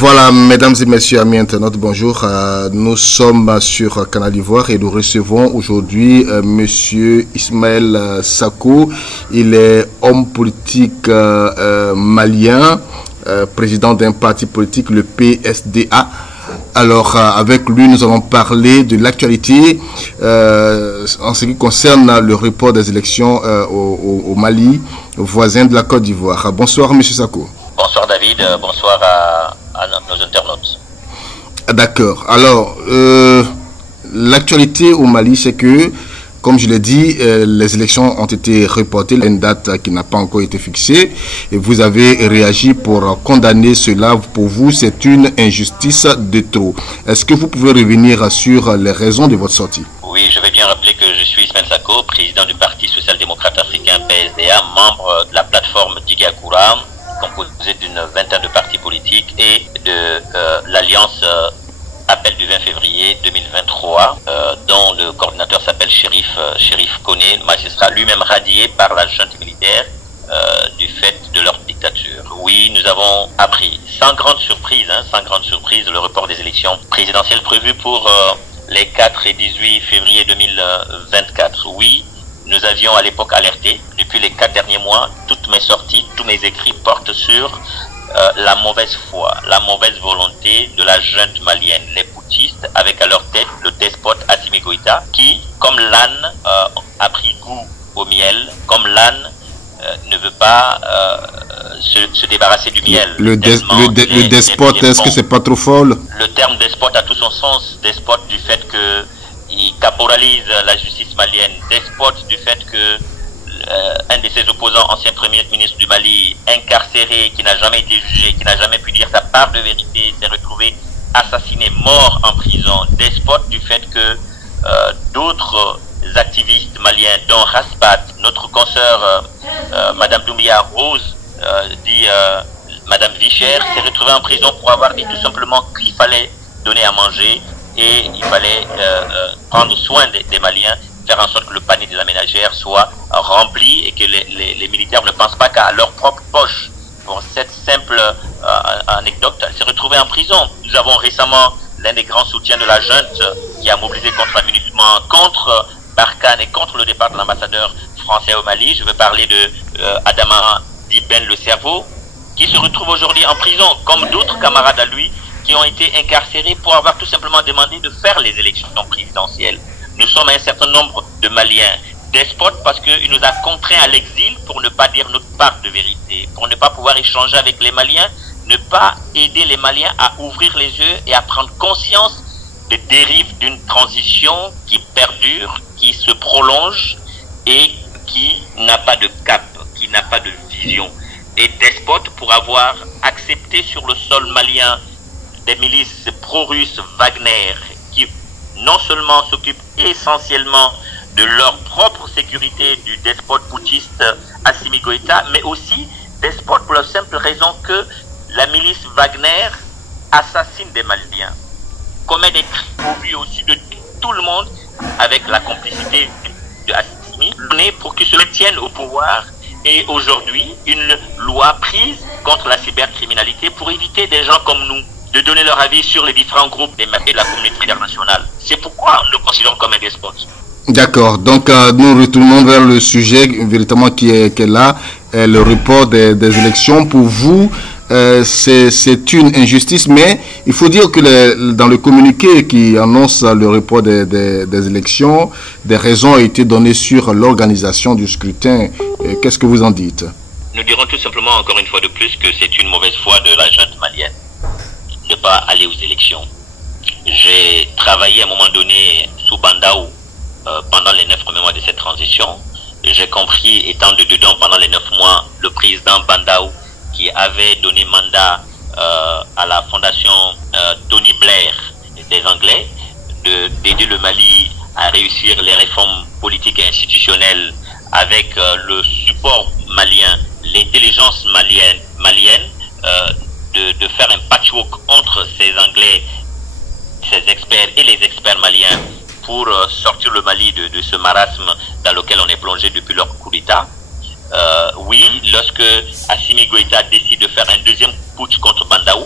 Voilà, mesdames et messieurs, amis internautes, bonjour. Nous sommes sur Canal d'Ivoire et nous recevons aujourd'hui monsieur Ismaël Sako. Il est homme politique malien, président d'un parti politique, le PSDA. Alors, avec lui, nous allons parler de l'actualité en ce qui concerne le report des élections au Mali, voisin de la Côte d'Ivoire. Bonsoir, monsieur Sako. Bonsoir David, bonsoir à nos internautes. D'accord. Alors, l'actualité au Mali, c'est que, comme je l'ai dit, les élections ont été reportées, une date qui n'a pas encore été fixée, et vous avez réagi pour condamner cela. Pour vous, c'est une injustice de trop. Est-ce que vous pouvez revenir sur les raisons de votre sortie? Oui, je vais bien rappeler que je suis Ismaël Sako, président du Parti social-démocrate africain PSDA, membre de la plateforme Digakura, composé d'une vingtaine de partis politiques et de l'Alliance Appel du 20 février 2023, dont le coordinateur s'appelle Chérif Koné, magistrat lui-même radié par la junte militaire du fait de leur dictature. Oui, nous avons appris, sans grande surprise, le report des élections présidentielles prévues pour les 4 et 18 février 2024. Oui, nous avions à l'époque alerté. Depuis les 4 derniers mois, toutes mes sorties, tous mes écrits portent sur la mauvaise foi, la mauvaise volonté de la junte malienne, les putschistes, avec à leur tête le despote Assimi Goïta, qui, comme l'âne, a pris goût au miel, comme l'âne ne veut pas se débarrasser du miel. Le despote, est-ce que c'est pas trop folle? Le terme despote a tout son sens. Despote du fait que il caporalise la justice malienne, despote du fait que un de ses opposants, ancien premier ministre du Mali, incarcéré, qui n'a jamais été jugé, qui n'a jamais pu dire sa part de vérité, s'est retrouvé assassiné, mort en prison. Despote du fait que d'autres activistes maliens, dont Raspat, notre consoeur Madame Doumbia Rose, dit Madame Vicher, s'est retrouvée en prison pour avoir dit tout simplement qu'il fallait donner à manger et il fallait prendre soin des Maliens, faire en sorte que le panier de la ménagère soit rempli et que les militaires ne pensent pas qu'à leur propre poche. Pour cette simple anecdote, elle s'est retrouvée en prison. Nous avons récemment l'un des grands soutiens de la junte qui a mobilisé contre l'aménagement, contre Barkhane et contre le départ de l'ambassadeur français au Mali. Je veux parler de Adama Diben le cerveau, qui se retrouve aujourd'hui en prison, comme d'autres camarades à lui qui ont été incarcérés pour avoir tout simplement demandé de faire les élections présidentielles. Nous sommes un certain nombre de Maliens despotes parce qu'il nous a contraints à l'exil pour ne pas dire notre part de vérité, pour ne pas pouvoir échanger avec les Maliens, ne pas aider les Maliens à ouvrir les yeux et à prendre conscience des dérives d'une transition qui perdure, qui se prolonge et qui n'a pas de cap, qui n'a pas de vision. Des despotes pour avoir accepté sur le sol malien des milices pro-russes Wagner qui non seulement s'occupent essentiellement de leur propre sécurité du despote putschiste Assimi Goïta, mais aussi despote pour la simple raison que la milice Wagner assassine des Maliens, commet des crimes au vu aussi de tout le monde avec la complicité de Assimi pour qu'ils se tiennent au pouvoir. Et aujourd'hui, une loi prise contre la cybercriminalité pour éviter des gens comme nous de donner leur avis sur les différents groupes des de la communauté internationale. C'est pourquoi nous le considérons comme un despote. D'accord. Donc, nous retournons vers le sujet véritablement qui est là, le report des élections. Pour vous, c'est une injustice, mais il faut dire que dans le communiqué qui annonce le report des élections, des raisons ont été données sur l'organisation du scrutin. Qu'est-ce que vous en dites? Nous dirons tout simplement encore une fois de plus que c'est une mauvaise foi de la junte malienne de ne pas aller aux élections. J'ai travaillé à un moment donné sous Bandaou pendant les 9 premiers mois de cette transition. J'ai compris, étant dedans pendant les 9 mois, le président Bandaou qui avait donné mandat à la fondation Tony Blair des Anglais d'aider le Mali à réussir les réformes politiques et institutionnelles avec le support malien, l'intelligence malienne, de faire un patchwork entre ces Anglais, ces experts et les experts maliens pour sortir le Mali de ce marasme dans lequel on est plongé depuis leur coup d'État. Oui, lorsque Assimi Goïta décide de faire un deuxième putsch contre Bandaou,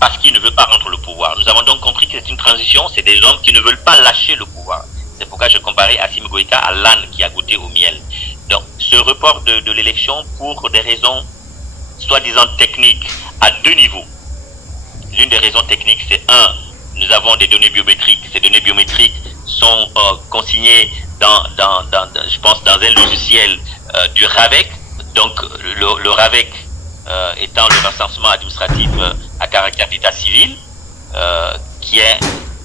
parce qu'il ne veut pas rendre le pouvoir. Nous avons donc compris que c'est une transition, c'est des hommes qui ne veulent pas lâcher le pouvoir. C'est pourquoi je comparais Assimi Goïta à l'âne qui a goûté au miel. Donc, ce report de l'élection, pour des raisons soi-disant techniques, à deux niveaux. L'une des raisons techniques, c'est nous avons des données biométriques. Ces données biométriques sont consignées je pense, dans un logiciel du RAVEC. Donc, le RAVEC étant le recensement administratif à caractère d'état civil, qui est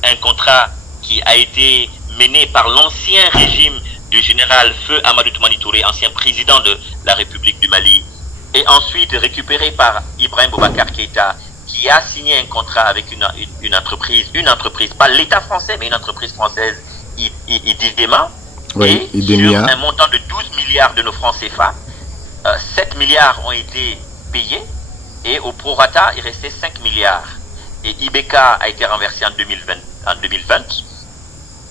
un contrat qui a été mené par l'ancien régime du général Feu Amadou Toumani Touré, ancien président de la République du Mali, et ensuite récupéré par Ibrahim Boubacar Keïta, qui a signé un contrat avec une entreprise, pas l'État français, mais une entreprise française, IDEMA, oui, et sur un montant de 12 milliards de nos francs CFA, 7 milliards ont été payés, et au prorata, il restait 5 milliards. Et IBK a été renversé en 2020.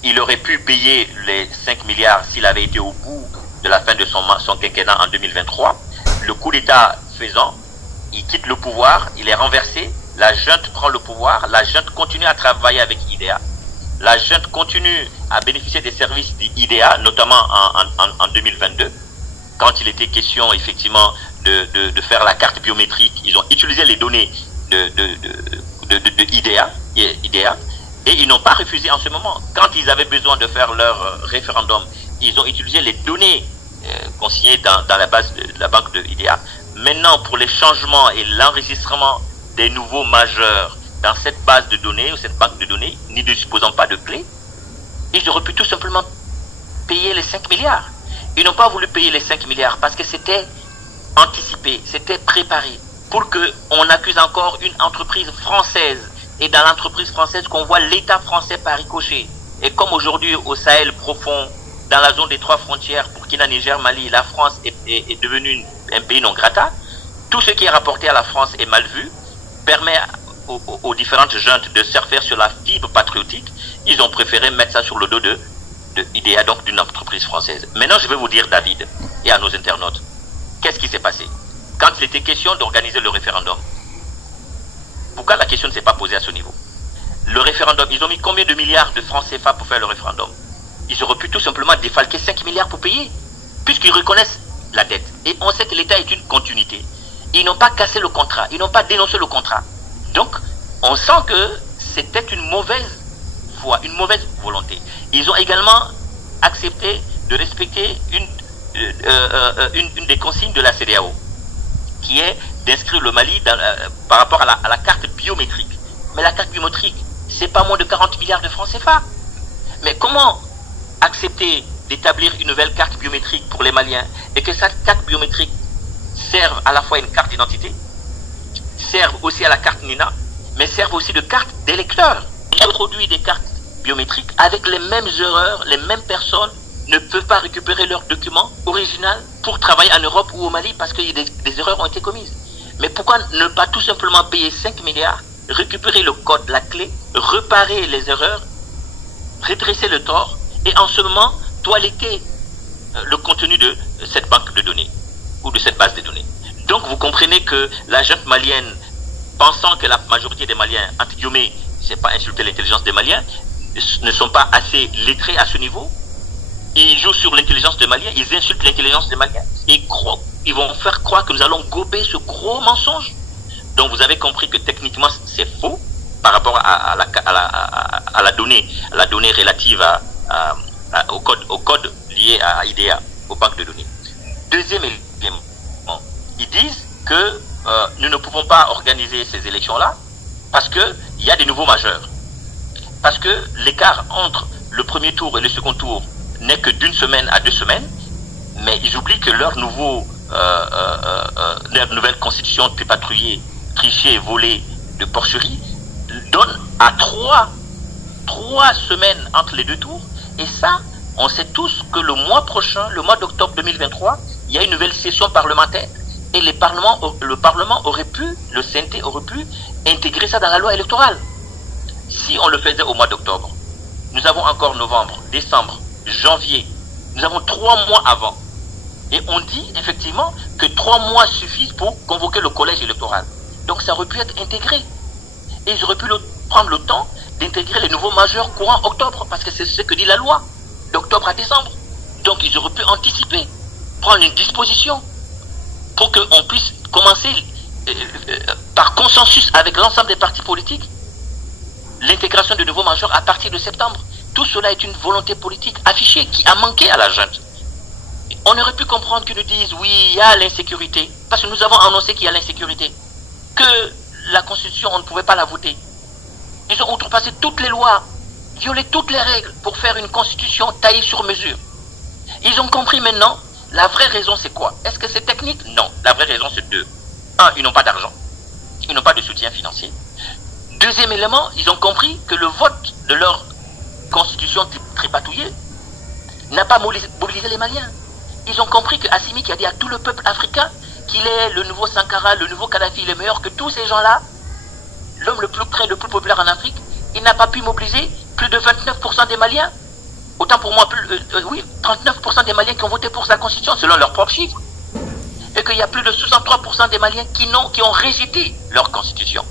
Il aurait pu payer les 5 milliards s'il avait été au bout de la fin de son quinquennat en 2023. Le coup d'État faisant, il quitte le pouvoir, il est renversé, la junte prend le pouvoir, la junte continue à travailler avec IDEA, la junte continue à bénéficier des services d'IDEA, notamment en 2022, quand il était question effectivement de faire la carte biométrique. Ils ont utilisé les données de IDEA, et ils n'ont pas refusé en ce moment. Quand ils avaient besoin de faire leur référendum, ils ont utilisé les données consignées dans la base de la banque de IDEA. Maintenant, pour les changements et l'enregistrement des nouveaux majeurs dans cette base de données ou cette banque de données, n'y disposant pas de clé, ils auraient pu tout simplement payer les 5 milliards. Ils n'ont pas voulu payer les 5 milliards parce que c'était anticipé, c'était préparé pour qu'on accuse encore une entreprise française. Et dans l'entreprise française qu'on voit l'État français par ricochet. Et comme aujourd'hui au Sahel profond, dans la zone des 3 frontières, Burkina, Niger, Mali, la France est devenue un pays non grata, tout ce qui est rapporté à la France est mal vu, permet aux différentes juntes de surfer sur la fibre patriotique. Ils ont préféré mettre ça sur le dos de IDEA, donc d'une entreprise française. Maintenant, je vais vous dire, David, et à nos internautes, qu'est-ce qui s'est passé quand il était question d'organiser le référendum? Pourquoi la question ne s'est pas posée à ce niveau? Le référendum, ils ont mis combien de milliards de francs CFA pour faire le référendum? Ils auraient pu tout simplement défalquer 5 milliards pour payer, puisqu'ils reconnaissent la dette. Et on sait que l'État est une continuité. Ils n'ont pas cassé le contrat, ils n'ont pas dénoncé le contrat. Donc, on sent que c'était une mauvaise foi, une mauvaise volonté. Ils ont également accepté de respecter une des consignes de la CEDEAO, qui est d'inscrire le Mali par rapport à la carte biométrique. Mais la carte biométrique, c'est pas moins de 40 milliards de francs CFA. Mais comment accepter d'établir une nouvelle carte biométrique pour les Maliens et que cette carte biométrique serve à la fois une carte d'identité, serve aussi à la carte NINA, mais serve aussi de carte d'électeur? Il a produit des cartes biométriques avec les mêmes erreurs, les mêmes personnes ne peuvent pas récupérer leur document original pour travailler en Europe ou au Mali parce que des erreurs ont été commises. Mais pourquoi ne pas tout simplement payer 5 milliards, récupérer le code, la clé, réparer les erreurs, redresser le tort et en ce moment toiletter le contenu de cette banque de données ou de cette base de données? Donc vous comprenez que la junte malienne, pensant que la majorité des Maliens, entre guillemets, c'est pas insulter l'intelligence des Maliens, ne sont pas assez lettrés à ce niveau. Ils jouent sur l'intelligence des Maliens, ils insultent l'intelligence des Maliens. Ils vont faire croire que nous allons gober ce gros mensonge. Donc vous avez compris que techniquement c'est faux par rapport à la donnée relative au code lié à IDEA, aux banques de données. Deuxième élément, ils disent que nous ne pouvons pas organiser ces élections-là parce qu'il y a des nouveaux majeurs. Parce que l'écart entre le premier tour et le second tour n'est que d'une semaine à 2 semaines, mais ils oublient que leur nouvelle constitution tripatrouillée, trichée, volée de porcherie donne à 3 semaines entre les 2 tours. Et ça, on sait tous que le mois prochain, le mois d'octobre 2023, il y a une nouvelle session parlementaire et le Parlement aurait pu, le CNT aurait pu intégrer ça dans la loi électorale. Si on le faisait au mois d'octobre, nous avons encore novembre, décembre, janvier, nous avons 3 mois avant. Et on dit effectivement que 3 mois suffisent pour convoquer le collège électoral. Donc ça aurait pu être intégré. Et ils auraient pu prendre le temps d'intégrer les nouveaux majeurs courant octobre, parce que c'est ce que dit la loi, d'octobre à décembre. Donc ils auraient pu anticiper, prendre une disposition pour qu'on puisse commencer par consensus avec l'ensemble des partis politiques l'intégration de nouveaux majeurs à partir de septembre. Tout cela est une volonté politique affichée qui a manqué à la junte. On aurait pu comprendre qu'ils nous disent oui, il y a l'insécurité, parce que nous avons annoncé qu'il y a l'insécurité, que la Constitution, on ne pouvait pas la voter. Ils ont outrepassé toutes les lois, violé toutes les règles pour faire une Constitution taillée sur mesure. Ils ont compris maintenant, la vraie raison c'est quoi? Est-ce que c'est technique? Non. La vraie raison c'est deux. Un, ils n'ont pas d'argent. Ils n'ont pas de soutien financier. Deuxième élément, ils ont compris que le vote de leur Constitution tripatouillée n'a pas mobilisé les Maliens. Ils ont compris que Assimi, qui a dit à tout le peuple africain qu'il est le nouveau Sankara, le nouveau Kadhafi, il est meilleur que tous ces gens-là, l'homme le plus près, le plus populaire en Afrique, il n'a pas pu mobiliser plus de 29% des Maliens. Autant pour moi, 39% des Maliens qui ont voté pour sa constitution, selon leurs propres chiffres. Et qu'il y a plus de 63% des Maliens qui ont rejeté leur constitution.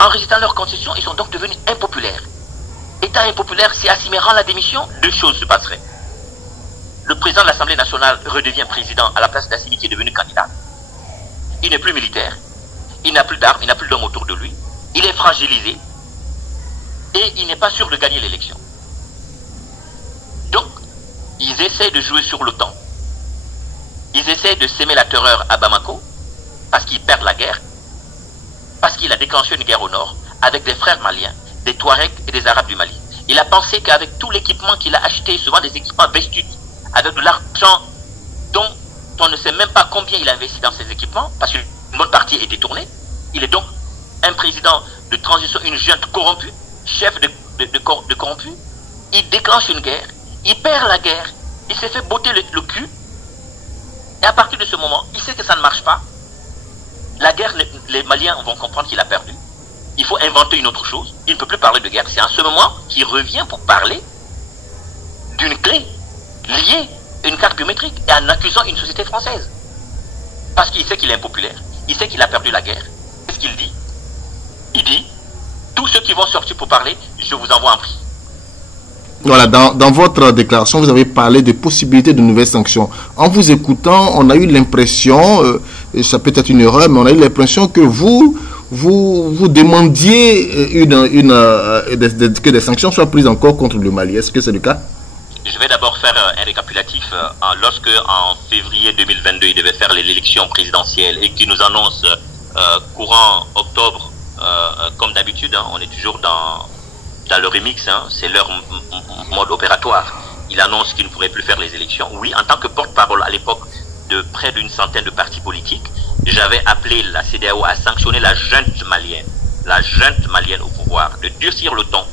En rejetant leur constitution, ils sont donc devenus impopulaires. Étant impopulaire, si Assimi rend la démission, deux choses se passeraient. Le président de l'Assemblée nationale redevient président à la place d'Assimi qui est devenu candidat. Il n'est plus militaire. Il n'a plus d'armes, il n'a plus d'hommes autour de lui. Il est fragilisé. Et il n'est pas sûr de gagner l'élection. Donc, ils essaient de jouer sur le temps. Ils essaient de s'aimer la terreur à Bamako, parce qu'ils perdent la guerre, parce qu'il a déclenché une guerre au nord, avec des frères maliens, des Touaregs et des Arabes du Mali. Il a pensé qu'avec tout l'équipement qu'il a acheté, souvent des équipements vestus, avec de l'argent dont on ne sait même pas combien il a investi dans ces équipements, parce qu'une bonne partie est détournée. Il est donc un président de transition, une junte corrompue, chef de corrompus. Il déclenche une guerre, il perd la guerre, il s'est fait botter le cul, et à partir de ce moment, il sait que ça ne marche pas. La guerre, les Maliens vont comprendre qu'il a perdu. Il faut inventer une autre chose. Il ne peut plus parler de guerre. C'est en ce moment qu'il revient pour parler d'une clé liée à une carte biométrique et en accusant une société française. Parce qu'il sait qu'il est impopulaire. Il sait qu'il a perdu la guerre. Qu'est-ce qu'il dit? Il dit, tous ceux qui vont sortir pour parler, je vous envoie en prix. Voilà, dans votre déclaration, vous avez parlé de possibilités de nouvelles sanctions. En vous écoutant, on a eu l'impression, et ça peut être une erreur, mais on a eu l'impression que vous demandiez que des sanctions soient prises encore contre le Mali. Est-ce que c'est le cas? Je vais d'abord faire un récapitulatif. Lorsque en février 2022, il devait faire l'élection présidentielle et qu'il nous annonce courant octobre, comme d'habitude, on est toujours dans le remix, c'est leur mode opératoire. Il annonce qu'il ne pourrait plus faire les élections. Oui, en tant que porte-parole à l'époque de près d'une centaine de partis politiques, j'avais appelé la CEDEAO à sanctionner la junte malienne au pouvoir, de durcir le ton.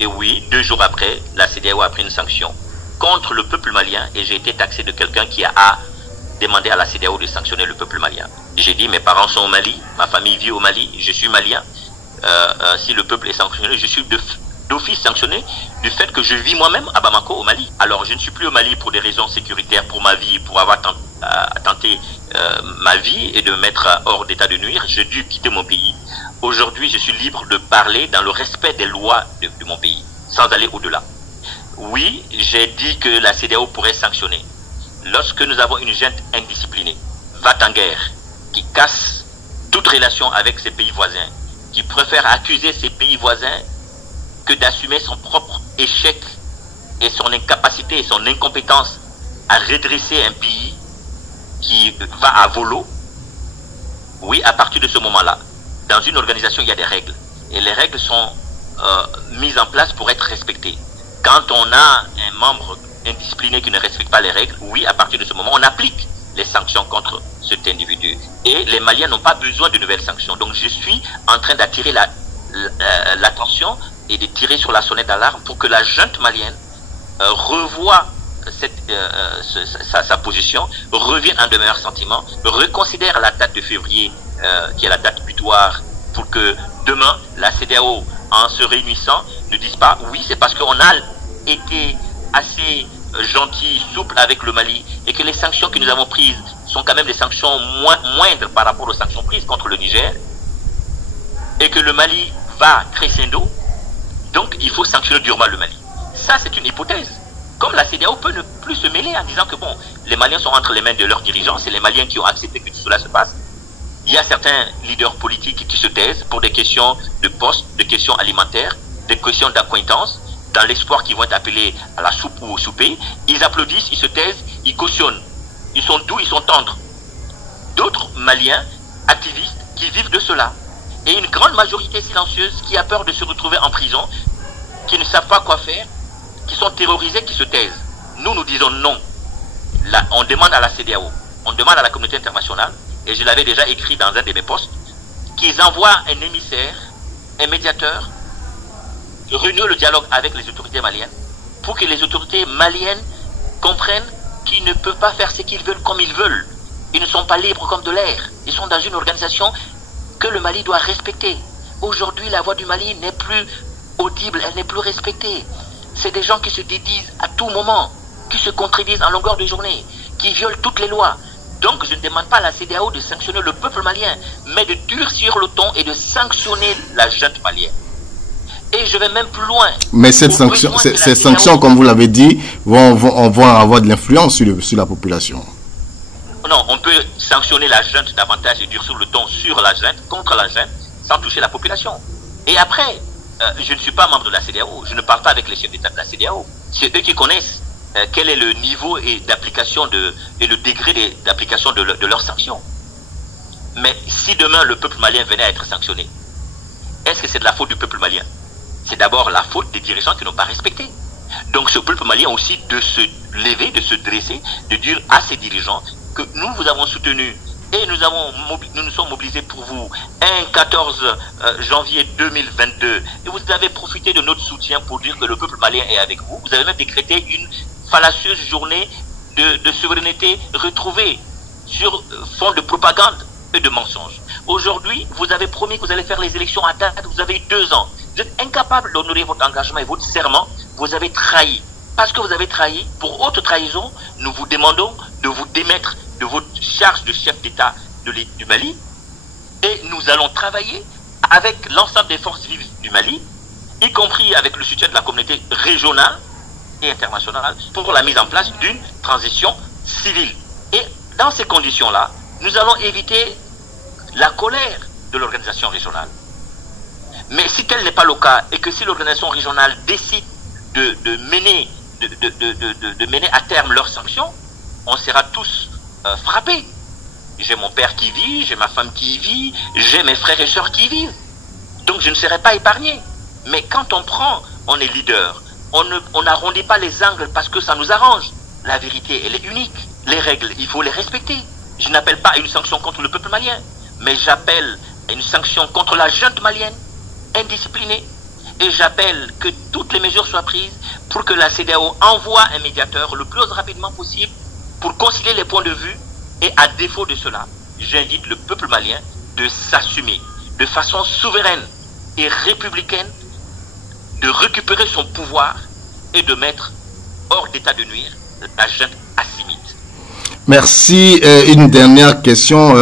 Et oui, 2 jours après, la CEDEAO a pris une sanction contre le peuple malien et j'ai été taxé de quelqu'un qui a demandé à la CEDEAO de sanctionner le peuple malien. J'ai dit, mes parents sont au Mali, ma famille vit au Mali, je suis malien. Si le peuple est sanctionné, je suis d'office sanctionné du fait que je vis moi-même à Bamako au Mali. Alors je ne suis plus au Mali pour des raisons sécuritaires, pour ma vie, pour avoir tenté ma vie et de me mettre hors d'état de nuire. J'ai dû quitter mon pays. Aujourd'hui, je suis libre de parler dans le respect des lois de mon pays, sans aller au-delà. Oui, j'ai dit que la CEDEAO pourrait sanctionner. Lorsque nous avons une junte indisciplinée, va-t-en-guerre, qui casse toute relation avec ses pays voisins, qui préfère accuser ses pays voisins que d'assumer son propre échec et son incapacité et son incompétence à redresser un pays qui va à volo. Oui, à partir de ce moment-là, dans une organisation, il y a des règles. Et les règles sont mises en place pour être respectées. Quand on a un membre indiscipliné qui ne respecte pas les règles, oui, à partir de ce moment, on applique les sanctions contre cet individu. Et les Maliens n'ont pas besoin de nouvelles sanctions. Donc je suis en train d'attirer l'attention et de tirer sur la sonnette d'alarme pour que la junte malienne revoie sa position, revienne en de meilleurs sentiments, reconsidère la date de février qui est la date butoir pour que demain la CEDEAO, en se réunissant, ne dise pas oui, c'est parce qu'on a été assez gentil, souple avec le Mali et que les sanctions que nous avons prises sont quand même des sanctions moindres par rapport aux sanctions prises contre le Niger. et que le Mali va crescendo, donc il faut sanctionner durement le Mali. Ça, c'est une hypothèse. Comme la CEDEAO peut ne plus se mêler en disant que bon, les Maliens sont entre les mains de leurs dirigeants, c'est les Maliens qui ont accepté que tout cela se passe. Il y a certains leaders politiques qui se taisent pour des questions de poste, des questions alimentaires, des questions d'acquaintance, dans l'espoir qu'ils vont être appelés à la soupe ou au souper. Ils applaudissent, ils se taisent, ils cautionnent. Ils sont doux, ils sont tendres. D'autres Maliens, activistes, qui vivent de cela. Et une grande majorité silencieuse qui a peur de se retrouver en prison, qui ne savent pas quoi faire, qui sont terrorisés, qui se taisent. Nous disons non. Là, on demande à la CEDEAO, on demande à la communauté internationale, et je l'avais déjà écrit dans un de mes posts, qu'ils envoient un émissaire, un médiateur, renouer le dialogue avec les autorités maliennes, pour que les autorités maliennes comprennent qu'ils ne peuvent pas faire ce qu'ils veulent comme ils veulent. Ils ne sont pas libres comme de l'air. Ils sont dans une organisation que le Mali doit respecter. Aujourd'hui, la voix du Mali n'est plus audible, elle n'est plus respectée. C'est des gens qui se dédisent à tout moment, qui se contredisent en longueur de journée, qui violent toutes les lois. Donc je ne demande pas à la CEDEAO de sanctionner le peuple malien, mais de durcir le ton et de sanctionner la junte malienne. Et je vais même plus loin. Mais ces sanctions, comme vous l'avez dit, vont avoir de l'influence sur la population. Non, on peut sanctionner la junte davantage et durcir le ton sur la junte, contre la junte, sans toucher la population. Et après, je ne suis pas membre de la CEDEAO, je ne parle pas avec les chefs d'État de la CEDEAO. C'est eux qui connaissent quel est le niveau d'application et le degré d'application de leurs sanctions. Mais si demain le peuple malien venait à être sanctionné, est-ce que c'est de la faute du peuple malien? C'est d'abord la faute des dirigeants qui n'ont pas respecté. Donc ce peuple malien aussi de se lever, de se dresser, de dire à ses dirigeants que nous vous avons soutenu et nous nous sommes mobilisés pour vous un 14 janvier 2022 et vous avez profité de notre soutien pour dire que le peuple malien est avec vous. Vous avez même décrété une fallacieuse journée de souveraineté retrouvée sur fond de propagande et de mensonges. Aujourd'hui, vous avez promis que vous allez faire les élections à date, vous avez eu 2 ans. Vous êtes incapable d'honorer votre engagement et votre serment, vous avez trahi. Parce que vous avez trahi, pour haute trahison, nous vous demandons de vous démettre de votre charge de chef d'État du Mali et nous allons travailler avec l'ensemble des forces vives du Mali, y compris avec le soutien de la communauté régionale et internationale pour la mise en place d'une transition civile. Et dans ces conditions-là, nous allons éviter la colère de l'organisation régionale. Mais si tel n'est pas le cas et que si l'organisation régionale décide de mener à terme leurs sanctions, on sera tous frappés. J'ai mon père qui vit, j'ai ma femme qui y vit, j'ai mes frères et sœurs qui y vivent. Donc je ne serai pas épargné. Mais quand on est leader, on n'arrondit pas les angles parce que ça nous arrange. La vérité, elle est unique. Les règles, il faut les respecter. Je n'appelle pas à une sanction contre le peuple malien, mais j'appelle à une sanction contre la junte malienne, indisciplinée. Et j'appelle que toutes les mesures soient prises pour que la CEDEAO envoie un médiateur le plus rapidement possible pour concilier les points de vue. Et à défaut de cela, j'invite le peuple malien de s'assumer de façon souveraine et républicaine, de récupérer son pouvoir et de mettre hors d'état de nuire la junte assimite. Merci. Une dernière question.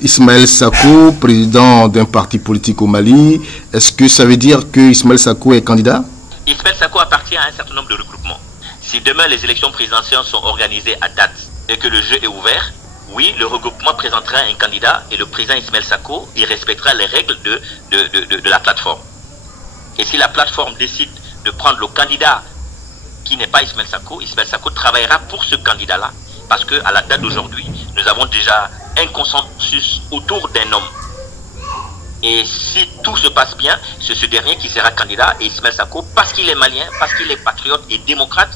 Ismaël Sako, président d'un parti politique au Mali, est-ce que ça veut dire que Ismaël Sako est candidat? Ismaël Sako appartient à un certain nombre de regroupements. Si demain les élections présidentielles sont organisées à date et que le jeu est ouvert, oui, le regroupement présentera un candidat et le président Ismaël Sako, il respectera les règles de la plateforme. Et si la plateforme décide de prendre le candidat qui n'est pas Ismaël Sako travaillera pour ce candidat-là. Parce qu'à la date d'aujourd'hui, nous avons déjà un consensus autour d'un homme. Et si tout se passe bien, c'est ce dernier qui sera candidat. Et Ismaël Sako, parce qu'il est malien, parce qu'il est patriote et démocrate,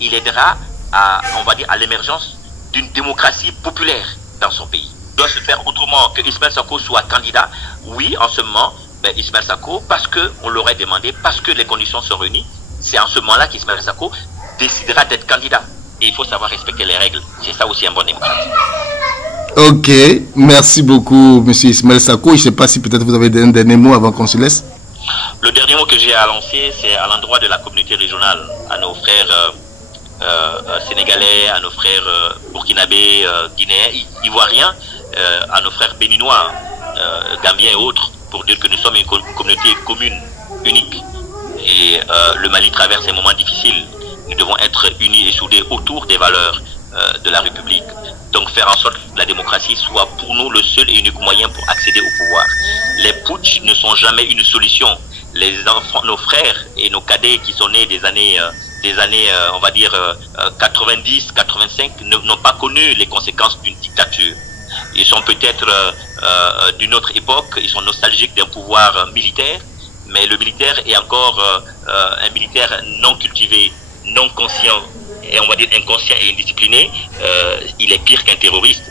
il aidera à l'émergence d'une démocratie populaire dans son pays. Il doit se faire autrement que Ismaël Sako soit candidat. Oui, en ce moment, Ismaël Sako, parce qu'on l'aurait demandé, parce que les conditions sont réunies, c'est en ce moment-là qu'Ismaël Sako décidera d'être candidat. Et il faut savoir respecter les règles. C'est ça aussi un bon démocrate. Ok, merci beaucoup, M. Ismaël Sako. Je ne sais pas si peut-être vous avez un dernier mot avant qu'on se laisse. Le dernier mot que j'ai à lancer, c'est à l'endroit de la communauté régionale, à nos frères sénégalais, à nos frères burkinabés, guinéens, ivoiriens, à nos frères béninois. gambiens et autres, pour dire que nous sommes une communauté commune, unique. Et le Mali traverse un moment difficile. Nous devons être unis et soudés autour des valeurs de la République. Donc faire en sorte que la démocratie soit pour nous le seul et unique moyen pour accéder au pouvoir. Les putsch ne sont jamais une solution. Les enfants, nos frères et nos cadets qui sont nés des années on va dire 90, 85, n'ont pas connu les conséquences d'une dictature. Ils sont peut-être d'une autre époque, ils sont nostalgiques d'un pouvoir militaire, mais le militaire est encore un militaire non cultivé, non conscient, et on va dire inconscient et indiscipliné. Il est pire qu'un terroriste,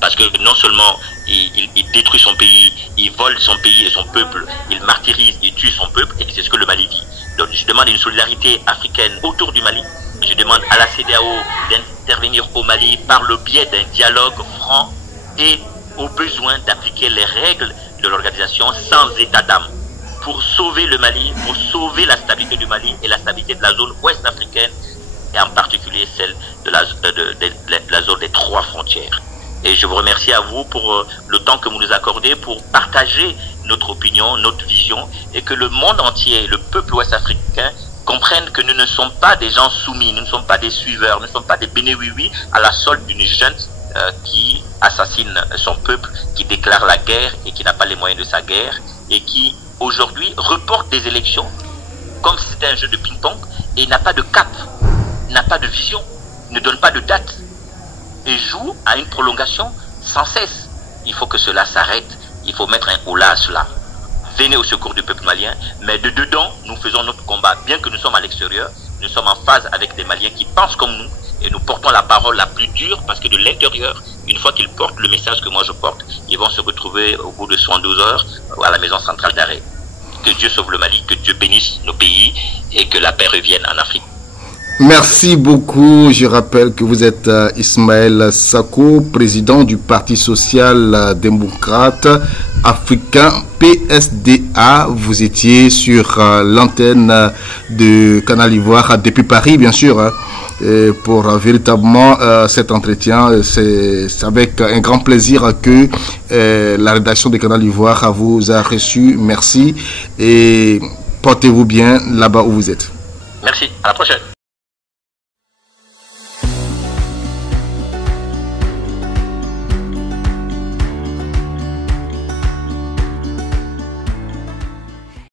parce que non seulement il détruit son pays, il vole son pays et son peuple, il martyrise, il tue son peuple, et c'est ce que le Mali dit. Donc je demande une solidarité africaine autour du Mali. Je demande à la CEDEAO d'intervenir au Mali par le biais d'un dialogue franc et au besoin d'appliquer les règles de l'organisation sans état d'âme pour sauver le Mali, pour sauver la stabilité du Mali et la stabilité de la zone ouest africaine, et en particulier celle de la zone des 3 frontières. Et je vous remercie à vous pour le temps que vous nous accordez pour partager notre opinion, notre vision, et que le monde entier, le peuple ouest-africain, comprenne que nous ne sommes pas des gens soumis, nous ne sommes pas des suiveurs, nous ne sommes pas des bénéouis à la solde d'une junte qui assassine son peuple, qui déclare la guerre et qui n'a pas les moyens de sa guerre, et qui aujourd'hui reporte des élections comme si c'était un jeu de ping-pong et n'a pas de cap, n'a pas de vision, ne donne pas de date et joue à une prolongation sans cesse. Il faut que cela s'arrête, il faut mettre un holà à cela. Venez au secours du peuple malien, mais de dedans, nous faisons notre combat. Bien que nous sommes à l'extérieur, nous sommes en phase avec des Maliens qui pensent comme nous, et nous portons la parole la plus dure, parce que de l'intérieur, une fois qu'ils portent le message que moi je porte, ils vont se retrouver au bout de 72 heures à la maison centrale d'arrêt. Que Dieu sauve le Mali, que Dieu bénisse nos pays, et que la paix revienne en Afrique. Merci beaucoup. Je rappelle que vous êtes Ismaël Sako, président du Parti social-démocrate africain PSDA. Vous étiez sur l'antenne de Canal Ivoire depuis Paris, bien sûr. Et pour véritablement cet entretien, c'est avec un grand plaisir que la rédaction de Canal Ivoire vous a reçu. Merci et portez-vous bien là-bas où vous êtes. Merci. À la prochaine.